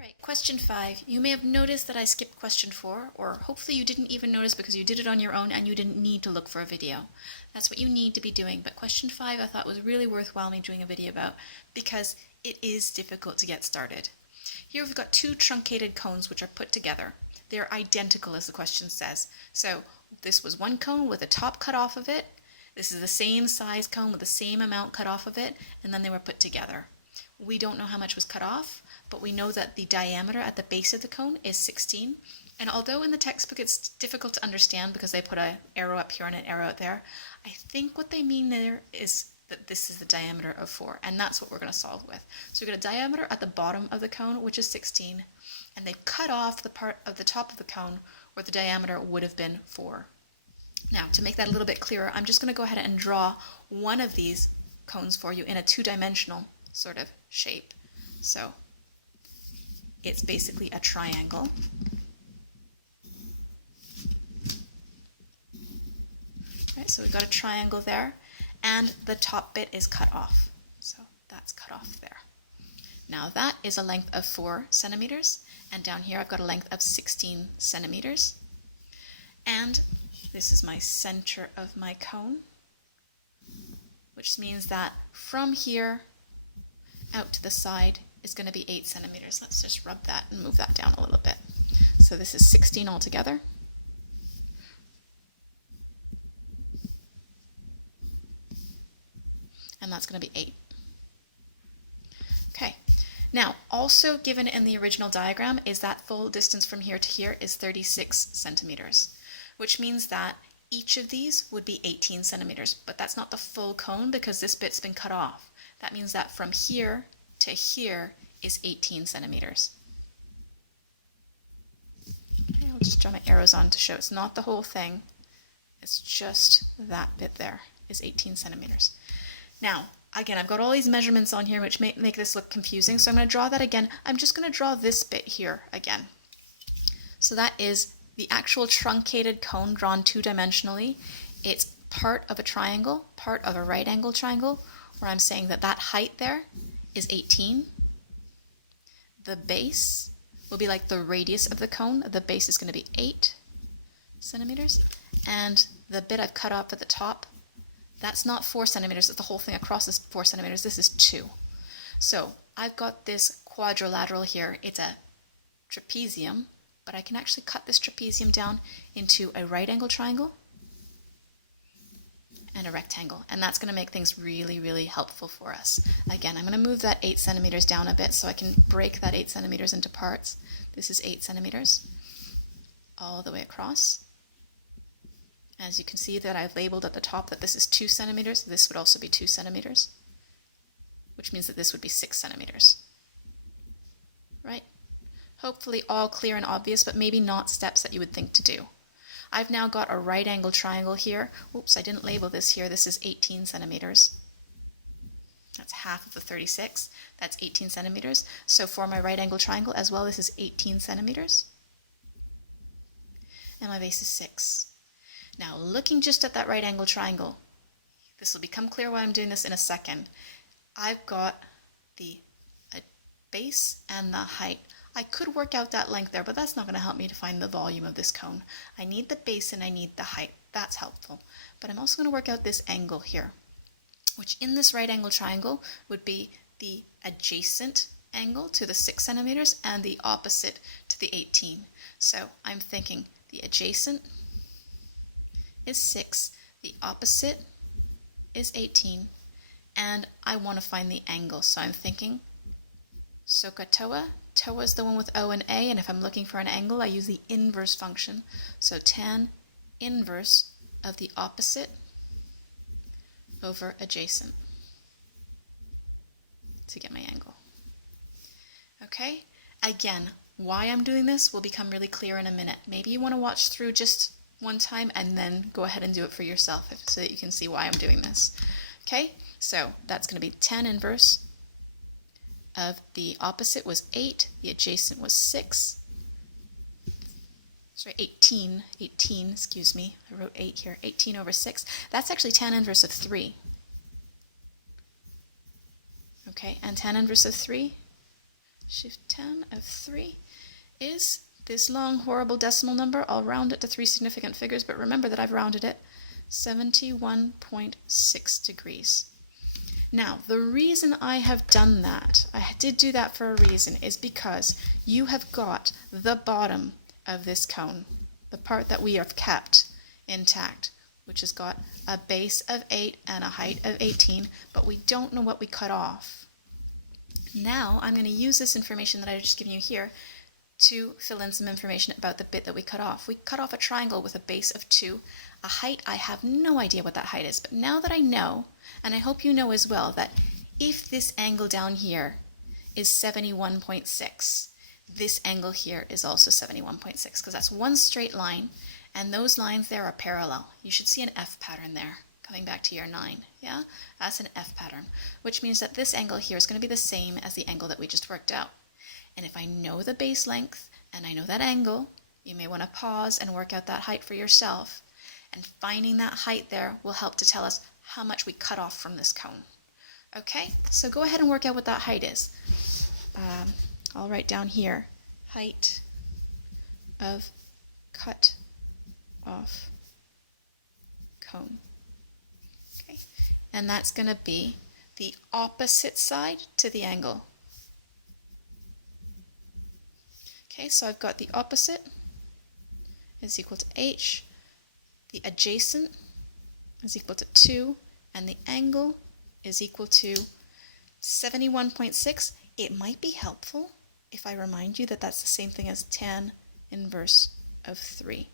Right, question 5. You may have noticed that I skipped question 4, or hopefully you didn't even notice because you did it on your own and you didn't need to look for a video. That's what you need to be doing, but question 5 I thought was really worthwhile me doing a video about because it is difficult to get started. Here we've got two truncated cones which are put together. They're identical as the question says. So this was one cone with a top cut off of it. This is the same size cone with the same amount cut off of it, and then they were put together. We don't know how much was cut off, but we know that the diameter at the base of the cone is 16. And although in the textbook it's difficult to understand because they put an arrow up here and an arrow out there, I think what they mean there is that this is the diameter of 4, and that's what we're going to solve with. So we've got a diameter at the bottom of the cone, which is 16, and they've cut off the part of the top of the cone where the diameter would have been 4. Now, to make that a little bit clearer, I'm just going to go ahead and draw one of these cones for you in a two-dimensional sort of shape. So it's basically a triangle. Right, so we've got a triangle there, and the top bit is cut off. So that's cut off there. Now that is a length of 4 centimeters, and down here I've got a length of 16 centimeters. And this is my center of my cone, which means that from here out to the side is going to be 8 centimeters. Let's just rub that and move that down a little bit. So this is 16 altogether. And that's going to be 8. Okay. Now, also given in the original diagram is that full distance from here to here is 36 centimeters, which means that each of these would be 18 centimeters, but that's not the full cone because this bit's been cut off. That means that from here to here is 18 centimeters. Okay, I'll just draw my arrows on to show it's not the whole thing. It's just that bit there is 18 centimeters. Now, again, I've got all these measurements on here which make this look confusing, so I'm going to draw that again. I'm just going to draw this bit here again. So that is the actual truncated cone drawn two-dimensionally. It's part of a triangle, part of a right angle triangle, where I'm saying that that height there is 18. The base will be like the radius of the cone. The base is going to be 8 centimeters. And the bit I've cut off at the top, that's not 4 centimeters. It's the whole thing across is 4 centimeters. This is 2. So I've got this quadrilateral here. It's a trapezium, but I can actually cut this trapezium down into a right angle triangle and a rectangle, and that's going to make things really, really helpful for us. Again, I'm going to move that 8 centimeters down a bit so I can break that 8 centimeters into parts. This is 8 centimeters all the way across. As you can see that I've labeled at the top that this is 2 centimeters. This would also be 2 centimeters, which means that this would be 6 centimeters. Right? Hopefully all clear and obvious, but maybe not steps that you would think to do. I've now got a right angle triangle here. Oops, I didn't label this here. This is 18 centimeters. That's half of the 36. That's 18 centimeters. So for my right angle triangle as well, this is 18 centimeters. And my base is 6. Now looking just at that right angle triangle, this will become clear why I'm doing this in a second. I've got the base and the height. I could work out that length there, but that's not going to help me to find the volume of this cone. I need the base and I need the height. That's helpful. But I'm also going to work out this angle here, which in this right angle triangle would be the adjacent angle to the 6 centimeters and the opposite to the 18. So I'm thinking the adjacent is 6, the opposite is 18, and I want to find the angle. So I'm thinking SOHCAHTOA. TOA is the one with O and A, and if I'm looking for an angle, I use the inverse function. So tan inverse of the opposite over adjacent to get my angle. Okay? Again, why I'm doing this will become really clear in a minute. Maybe you want to watch through just one time and then go ahead and do it for yourself so that you can see why I'm doing this. Okay? So that's going to be tan inverse of the opposite was 8, the adjacent was 6. Sorry, 18, excuse me. I wrote 8 here. 18 over 6. That's actually tan inverse of 3. Okay, and tan inverse of 3 shift 10 of 3 is this long, horrible decimal number. I'll round it to 3 significant figures, but remember that I've rounded it, 71.6 degrees. Now, the reason I have done that, I did do that for a reason, is because you have got the bottom of this cone, the part that we have kept intact, which has got a base of 8 and a height of 18, but we don't know what we cut off. Now, I'm going to use this information that I've just given you here to fill in some information about the bit that we cut off. We cut off a triangle with a base of 2. A height, I have no idea what that height is, but now that I know, and I hope you know as well, that if this angle down here is 71.6, this angle here is also 71.6, because that's one straight line, and those lines there are parallel. You should see an F pattern there, coming back to year 9, yeah? That's an F pattern, which means that this angle here is going to be the same as the angle that we just worked out. And if I know the base length, and I know that angle, you may want to pause and work out that height for yourself. And finding that height there will help to tell us how much we cut off from this cone. Okay, so go ahead and work out what that height is. I'll write down here, height of cut off cone. Okay, and that's going to be the opposite side to the angle. Okay, so I've got the opposite is equal to h, the adjacent is equal to 2, and the angle is equal to 71.6. It might be helpful if I remind you that that's the same thing as tan inverse of 3.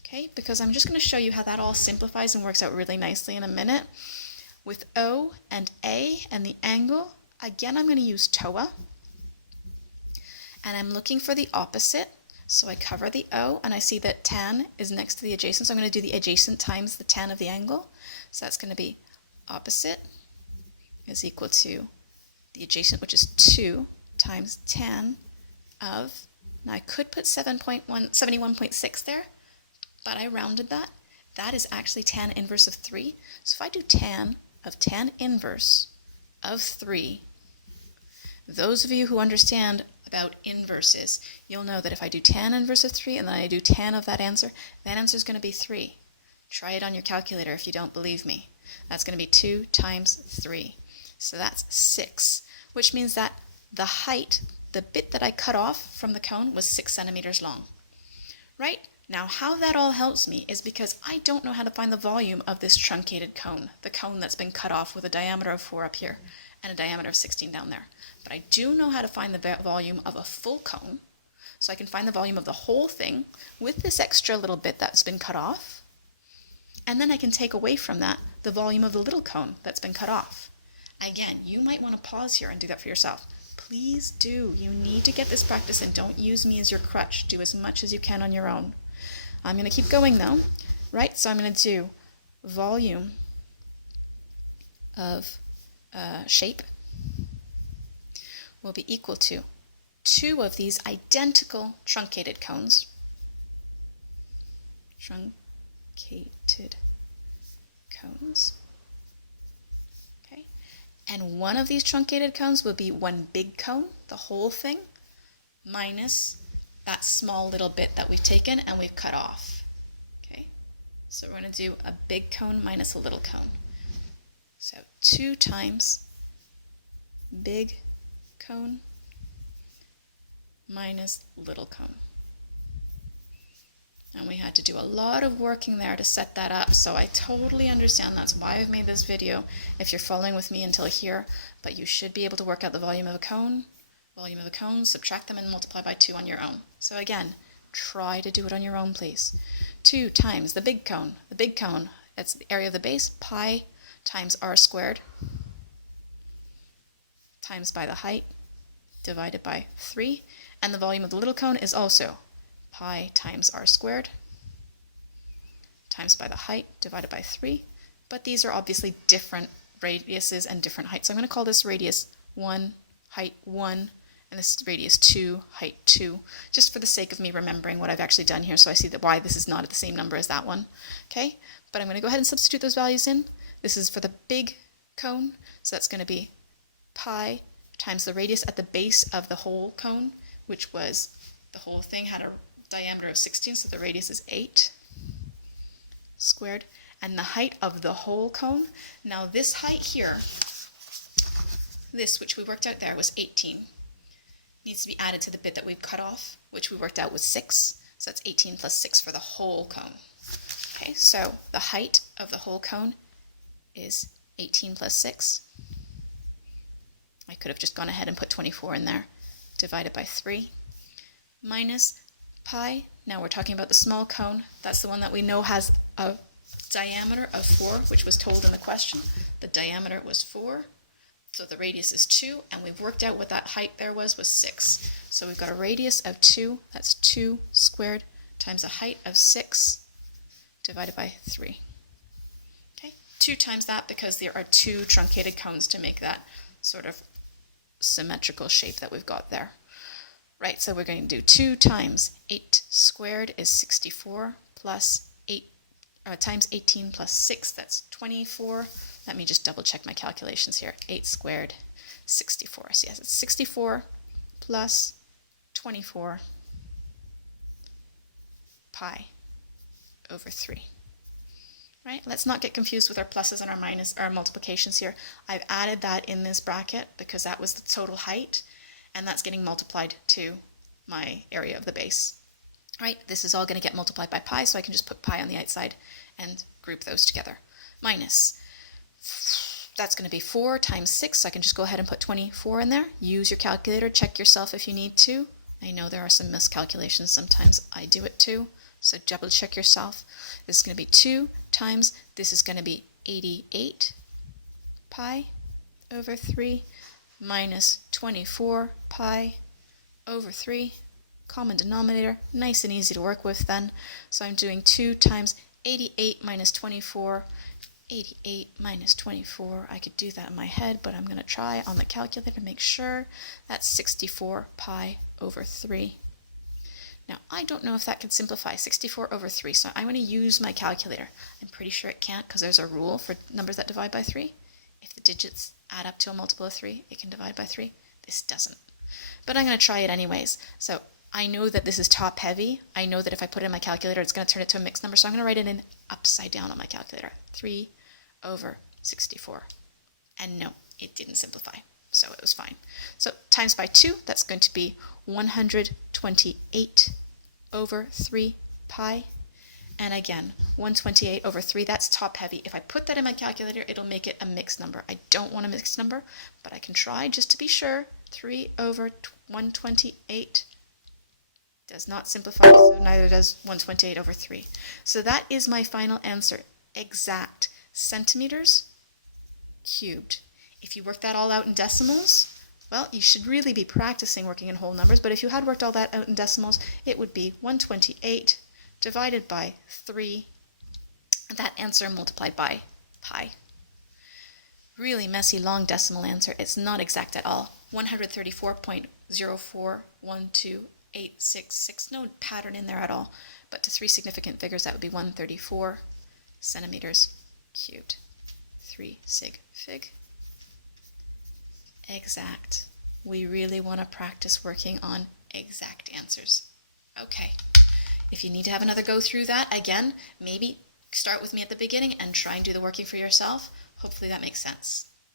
Okay, because I'm just going to show you how that all simplifies and works out really nicely in a minute. With O and A and the angle, again I'm going to use TOA. And I'm looking for the opposite, so I cover the O, and I see that tan is next to the adjacent, so I'm going to do the adjacent times the tan of the angle. So that's going to be opposite is equal to the adjacent, which is 2 times tan of, now I could put 71.6 there, but I rounded that. That is actually tan inverse of 3. So if I do tan of tan inverse of 3, those of you who understand about inverses, you'll know that if I do tan inverse of 3 and then I do tan of that answer is going to be 3. Try it on your calculator if you don't believe me. That's going to be 2 times 3. So that's 6, which means that the height, the bit that I cut off from the cone, was 6 centimeters long. Right? Now, how that all helps me is because I don't know how to find the volume of this truncated cone, the cone that's been cut off with a diameter of 4 up here and a diameter of 16 down there. But I do know how to find the volume of a full cone, so I can find the volume of the whole thing with this extra little bit that's been cut off, and then I can take away from that the volume of the little cone that's been cut off. Again, you might want to pause here and do that for yourself. Please do. You need to get this practice, and don't use me as your crutch. Do as much as you can on your own. I'm going to keep going though, right? So I'm going to do volume of shape will be equal to 2 of these identical truncated cones. Truncated cones. Okay. And one of these truncated cones will be one big cone, the whole thing, minus that small little bit that we've taken and we've cut off. Okay. So we're going to do a big cone minus a little cone. So 2 times big cone minus little cone. And we had to do a lot of working there to set that up, so I totally understand. That's why I've made this video, if you're following with me until here. But you should be able to work out the volume of a cone, subtract them and multiply by 2 on your own. So again, try to do it on your own, please. 2 times the big cone. The big cone, it's the area of the base, pi times r squared, times by the height, divided by 3. And the volume of the little cone is also pi times r squared, times by the height, divided by 3. But these are obviously different radiuses and different heights. So I'm going to call this radius 1, height 1, and this is radius 2, height 2, just for the sake of me remembering what I've actually done here, so I see that why this is not at the same number as that one. Okay, but I'm going to go ahead and substitute those values in. This is for the big cone, so that's going to be pi times the radius at the base of the whole cone, which was the whole thing had a diameter of 16, so the radius is 8 squared, and the height of the whole cone. Now this height here, this which we worked out there was 18, needs to be added to the bit that we've cut off, which we worked out was 6. So that's 18 plus 6 for the whole cone. Okay, so the height of the whole cone is 18 plus 6. I could have just gone ahead and put 24 in there, divided by 3, minus pi. Now we're talking about the small cone. That's the one that we know has a diameter of 4, which was told in the question. The diameter was 4, so the radius is 2, and we've worked out what that height there was 6. So we've got a radius of 2, that's 2 squared, times a height of 6, divided by 3. Okay, 2 times that because there are 2 truncated cones to make that sort of symmetrical shape that we've got there. Right, so we're going to do 2 times 8 squared is 64 plus 8 times 18 plus 6, that's 24. Let me just double check my calculations here. 8 squared, 64. So yes, it's 64 plus 24 pi over 3. Right? Let's not get confused with our pluses and our minus, our multiplications here. I've added that in this bracket because that was the total height, and that's getting multiplied to my area of the base. Right? This is all going to get multiplied by pi, so I can just put pi on the outside and group those together. Minus, that's going to be 4 times 6, so I can just go ahead and put 24 in there. Use your calculator, check yourself if you need to. I know there are some miscalculations sometimes. I do it too, so double check yourself. This is going to be 2 times, this is going to be 88 pi over 3 minus 24 pi over 3. Common denominator, nice and easy to work with then. So I'm doing 2 times 88 minus 24. 88 minus 24, I could do that in my head, but I'm going to try on the calculator to make sure. That's 64 pi over 3. Now, I don't know if that can simplify 64 over 3, so I'm going to use my calculator. I'm pretty sure it can't because there's a rule for numbers that divide by 3. If the digits add up to a multiple of 3, it can divide by 3. This doesn't. But I'm going to try it anyways. So I know that this is top heavy. I know that if I put it in my calculator, it's going to turn it to a mixed number, so I'm going to write it in upside down on my calculator. 3 over 64. And no, it didn't simplify, so it was fine. So times by 2, that's going to be 128 over 3 pi. And again, 128 over 3, that's top heavy. If I put that in my calculator, it'll make it a mixed number. I don't want a mixed number, but I can try just to be sure. 3 over 128 does not simplify, so neither does 128 over 3. So that is my final answer, exact centimeters cubed. If you work that all out in decimals, well, you should really be practicing working in whole numbers, but if you had worked all that out in decimals, it would be 128 divided by 3, and that answer multiplied by pi. Really messy, long decimal answer. It's not exact at all. 134.0412866. No pattern in there at all. But to 3 significant figures, that would be 134 centimeters cubed. 3 sig fig. Exact. We really want to practice working on exact answers. Okay. If you need to have another go through that, again, maybe start with me at the beginning and try and do the working for yourself. Hopefully that makes sense.